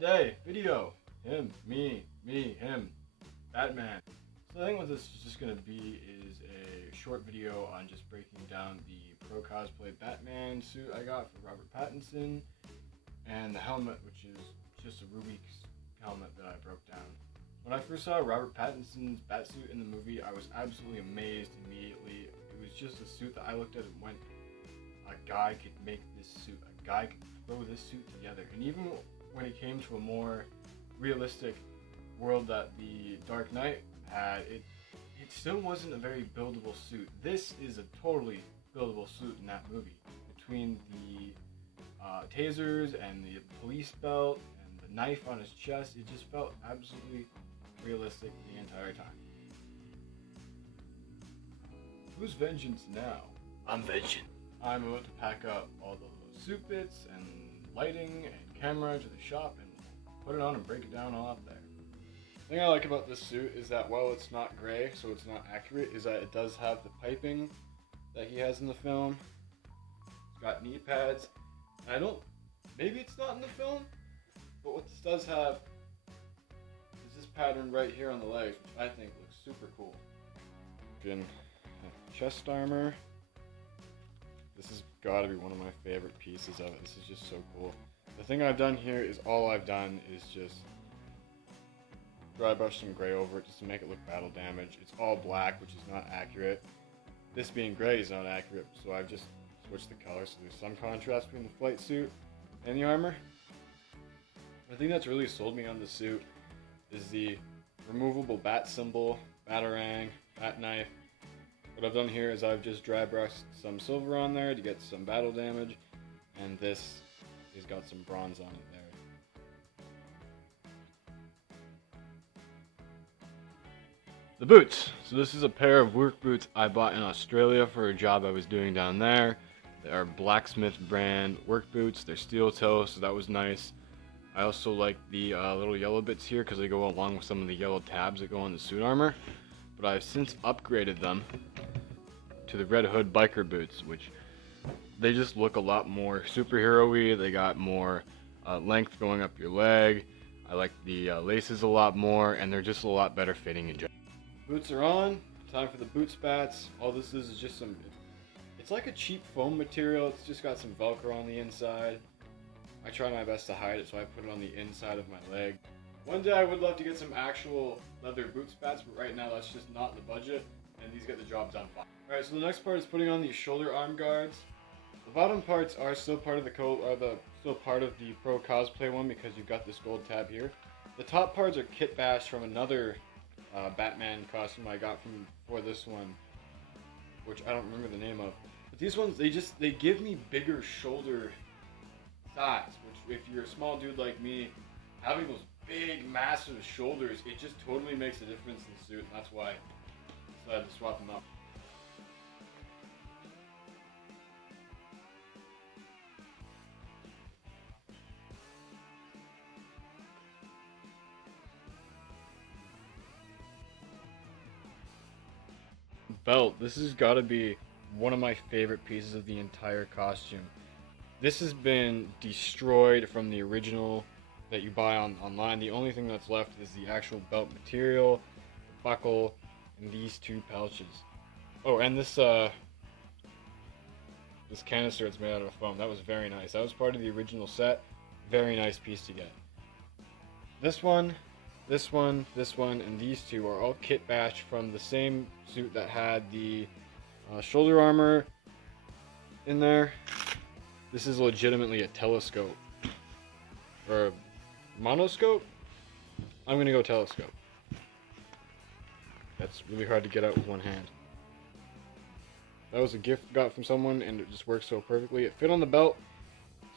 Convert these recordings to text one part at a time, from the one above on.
Today, video, him, Batman. So the thing with this is just going to be is a short video on just breaking down the ProCosplay Batman suit I got for Robert Pattinson, and the helmet, which is just a Rubik's helmet that I broke down. When I first saw Robert Pattinson's Batsuit in the movie, I was absolutely amazed immediately. It was just a suit that I looked at and went, a guy could make this suit, a guy could throw this suit together. And even when it came to a more realistic world that the Dark Knight had, it still wasn't a very buildable suit. This is a totally buildable suit in that movie. Between the tasers and the police belt and the knife on his chest, it just felt absolutely realistic the entire time. Who's vengeance now? I'm vengeance. I'm about to pack up all the suit bits and lighting and camera to the shop and put it on and break it down all up there. The thing I like about this suit is that while it's not gray, so it's not accurate, is that it does have the piping that he has in the film. It's got knee pads. And maybe it's not in the film, but what this does have is this pattern right here on the legs, which I think looks super cool. Chest armor. This has got to be one of my favorite pieces of it. This is just so cool. The thing I've done here is all I've done is just dry brush some gray over it just to make it look battle damage. It's all black, which is not accurate. This being gray is not accurate, so I've just switched the color so there's some contrast between the flight suit and the armor. The thing that's really sold me on the suit is the removable bat symbol, batarang, bat knife. What I've done here is I've just dry brushed some silver on there to get some battle damage, and this has got some bronze on it there. The boots. So this is a pair of work boots I bought in Australia for a job I was doing down there. They are Blacksmith brand work boots. They're steel toe, so that was nice. I also like the little yellow bits here because they go along with some of the yellow tabs that go on the suit armor. But I've since upgraded them to the Red Hood biker boots, which they just look a lot more superhero-y. They got more length going up your leg. I like the laces a lot more, and they're just a lot better fitting in general. Boots are on. Time for the boot spats. All this is just some, it's like a cheap foam material. It's just got some Velcro on the inside. I try my best to hide it, so I put it on the inside of my leg. One day I would love to get some actual leather boot spats, but right now that's just not in the budget, and these get the job done fine. Alright, so the next part is putting on these shoulder arm guards. The bottom parts are still part of the Pro Cosplay one because you've got this gold tab here. The top parts are kit bashed from another Batman costume I got for this one, which I don't remember the name of. But these ones, they give me bigger shoulder size, which if you're a small dude like me, having those big, massive shoulders, it just totally makes a difference in the suit, and that's why I decided to swap them up. Belt. This has got to be one of my favorite pieces of the entire costume. This has been destroyed from the original that you buy online. The only thing that's left is the actual belt material, the buckle, and these two pouches. Oh, and this canister that's made out of foam. That was very nice. That was part of the original set. Very nice piece to get. This one, and these two are all kit bashed from the same suit that had the shoulder armor in there. This is legitimately a telescope. Or a monoscope? I'm gonna go telescope. That's really hard to get out with one hand. That was a gift got from someone and it just works so perfectly. It fit on the belt,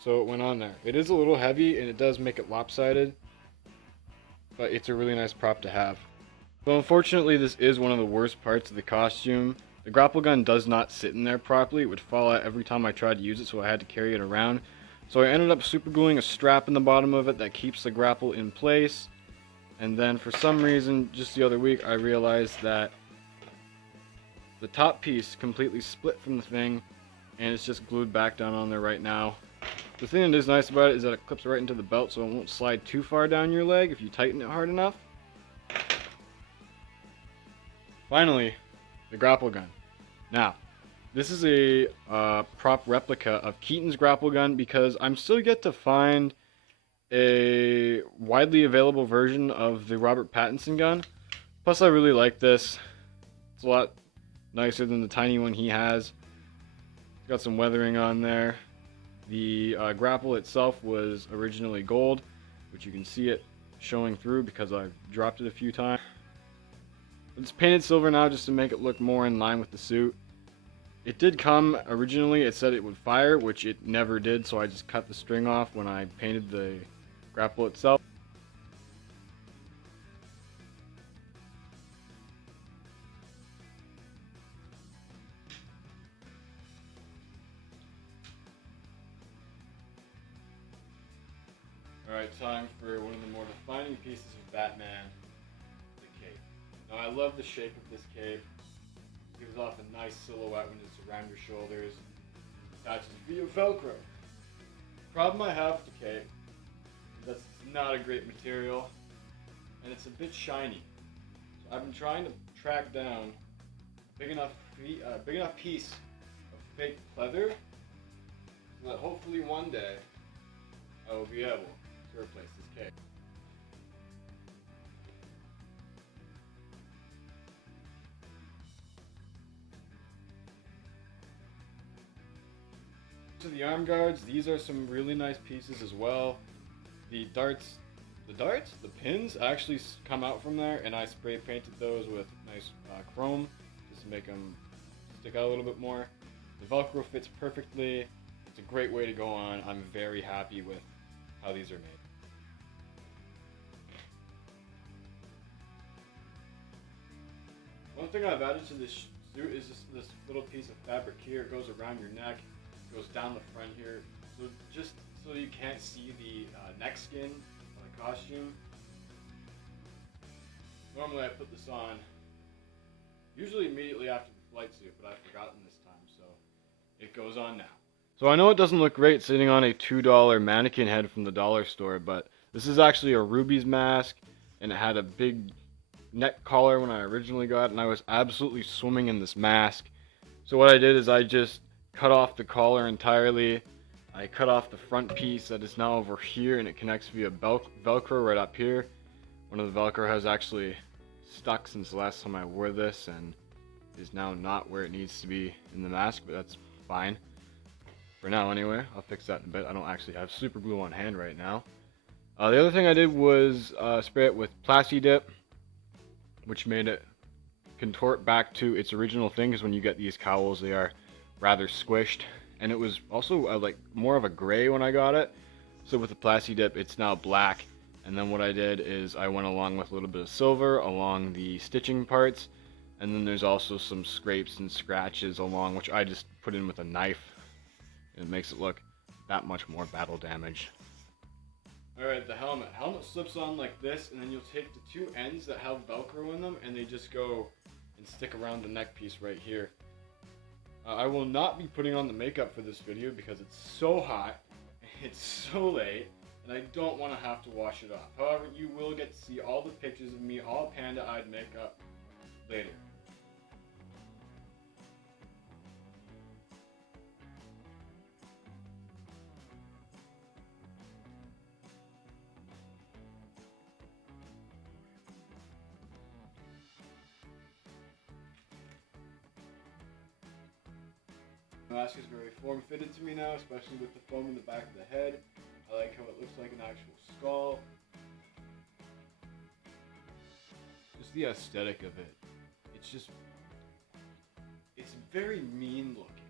so it went on there. It is a little heavy and it does make it lopsided, but it's a really nice prop to have. So unfortunately, this is one of the worst parts of the costume. The grapple gun does not sit in there properly. It would fall out every time I tried to use it, so I had to carry it around. So I ended up super gluing a strap in the bottom of it that keeps the grapple in place. And then for some reason, just the other week, I realized that the top piece completely split from the thing, and it's just glued back down on there right now. The thing that is nice about it is that it clips right into the belt, so it won't slide too far down your leg if you tighten it hard enough. Finally, the grapple gun. Now, this is a prop replica of Keaton's grapple gun because I'm still yet to find a widely available version of the Robert Pattinson gun. Plus, I really like this. It's a lot nicer than the tiny one he has. It's got some weathering on there. The grapple itself was originally gold, which you can see it showing through because I've dropped it a few times. It's painted silver now just to make it look more in line with the suit. It did come, originally it said it would fire, which it never did, so I just cut the string off when I painted the grapple itself. Alright, time for one of the more defining pieces of Batman, the cape. Now I love the shape of this cape. It gives off a nice silhouette when it's around your shoulders. Attaches via Velcro. The problem I have with the cape is that it's not a great material and it's a bit shiny. So I've been trying to track down a big enough piece of fake leather so that hopefully one day I will be able to replace this cape. To the arm guards, these are some really nice pieces as well. The pins actually come out from there, and I spray painted those with nice chrome just to make them stick out a little bit more. The Velcro fits perfectly. It's a great way to go on. I'm very happy with how these are made. One thing I've added to this suit is this little piece of fabric here. It goes around your neck, goes down the front here, so just so you can't see the neck skin of the costume. Normally I put this on usually immediately after the flight suit, but I've forgotten this time, so it goes on now. So I know it doesn't look great sitting on a $2 mannequin head from the dollar store, but this is actually a Ruby's mask, and it had a big neck collar when I originally got it, and I was absolutely swimming in this mask. So what I did is I just cut off the collar entirely. I cut off the front piece that is now over here, and it connects via Velcro right up here. One of the Velcro has actually stuck since the last time I wore this and is now not where it needs to be in the mask, but that's fine. For now anyway, I'll fix that in a bit. I don't actually have super glue on hand right now. The other thing I did was spray it with Plasti Dip, which made it contort back to its original thing, because when you get these cowls they are rather squished, and it was also like more of a gray when I got it. So with the Plasti Dip it's now black, and then what I did is I went along with a little bit of silver along the stitching parts, and then there's also some scrapes and scratches along, which I just put in with a knife. It makes it look that much more battle damaged. Alright, the helmet. Helmet slips on like this, and then you'll take the two ends that have Velcro in them, and they just go and stick around the neck piece right here. I will not be putting on the makeup for this video because it's so hot, it's so late, and I don't want to have to wash it off. However, you will get to see all the pictures of me all panda-eyed makeup later. The mask is very form-fitted to me now, especially with the foam in the back of the head. I like how it looks like an actual skull. Just the aesthetic of it. It's very mean looking.